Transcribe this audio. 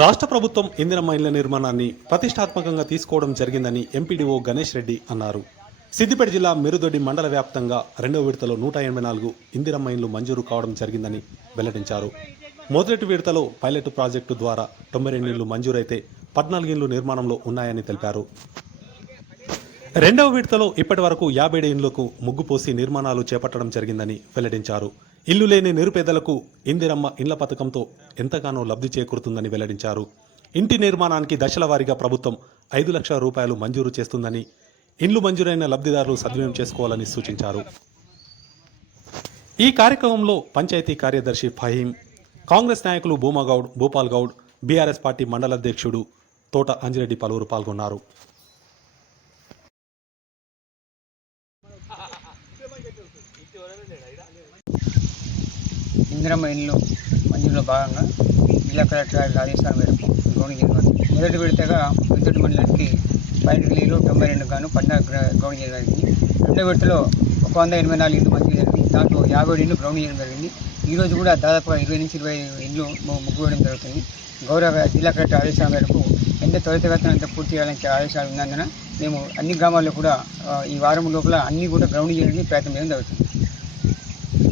రాష్ట్ర ప్రభుత్వం ఇందిరమ్మ ఇళ్ళ నిర్మాణాన్ని ప్రతిష్టాత్మకంగా తీసుకోవడం జరిగిందని ఎంపీడీఓ గణేష్ రెడ్డి అన్నారు. సిద్దిపేట జిల్లా మెరుదొడ్డి మండల వ్యాప్తంగా రెండవ విడతలో నూట ఎనభై నాలుగు ఇందిరమ్మ ఇండ్లు మంజూరు కావడం జరిగిందని వెల్లడించారు. మొదటి విడతలో పైలట్ ప్రాజెక్టు ద్వారా తొంభై రెండు ఇండ్లు మంజూరైతే పద్నాలుగు ఇండ్లు నిర్మాణంలో ఉన్నాయని తెలిపారు. రెండవ విడతలో ఇప్పటి వరకు యాభై ఇండ్లకు ముగ్గు పోసి నిర్మాణాలు చేపట్టడం జరిగిందని వెల్లడించారు. ఇల్లు లేని నిరుపేదలకు ఇందిరమ్మ ఇండ్ల పథకంతో ఎంతగానో లబ్ధి చేకూరుతుందని వెల్లడించారు. ఇంటి నిర్మాణానికి దశల వారీగా ప్రభుత్వం ఐదు లక్షల రూపాయలు మంజూరు చేస్తుందని ఇండ్లు మంజూరైన లబ్ధిదారులు సద్వినియోగం చేసుకోవాలని సూచించారు. ఈ కార్యక్రమంలో పంచాయతీ కార్యదర్శి ఫహీం కాంగ్రెస్ నాయకులు భూమగౌడ్ భూపాల్ గౌడ్ బీఆర్ఎస్ పార్టీ మండల అధ్యక్షుడు తోట అంజిరెడ్డి పలువురు పాల్గొన్నారు. ఇందిరమ్మ ఇల్లు మంజూరులో భాగంగా జిల్లా కలెక్టర్ గారి ఆదేశాల మేరకు గౌని జరిగింది మొదటి విడతగా విద్యుత్ మండలానికి పైన లీలు తొంభై రెండు గాను పద్నాలుగు గ్ర- జరిగింది. రెండో విడతలో ఒక వంద ఎనభై నాలుగు ఇండ్లు మంజూరు జరిగింది. దాంట్లో యాభై ఇండ్లు గ్రౌండ్ చేయడం జరిగింది. ఈ రోజు కూడా దాదాపు ఇరవై నుంచి ఇరవై ఇండ్లు ముగ్గు వేయడం జరుగుతుంది. గౌరవ జిల్లా కలెక్టర్ ఆదేశాల మేరకు ఎంత త్వరితగతిన అంత పూర్తి చేయాలని ఆదేశాలు ఉన్నందున మేము అన్ని గ్రామాల్లో కూడా ఈ వారం లోపల అన్నీ కూడా గ్రౌండ్ చేయడానికి ప్రయత్నం చేయడం జరుగుతుంది.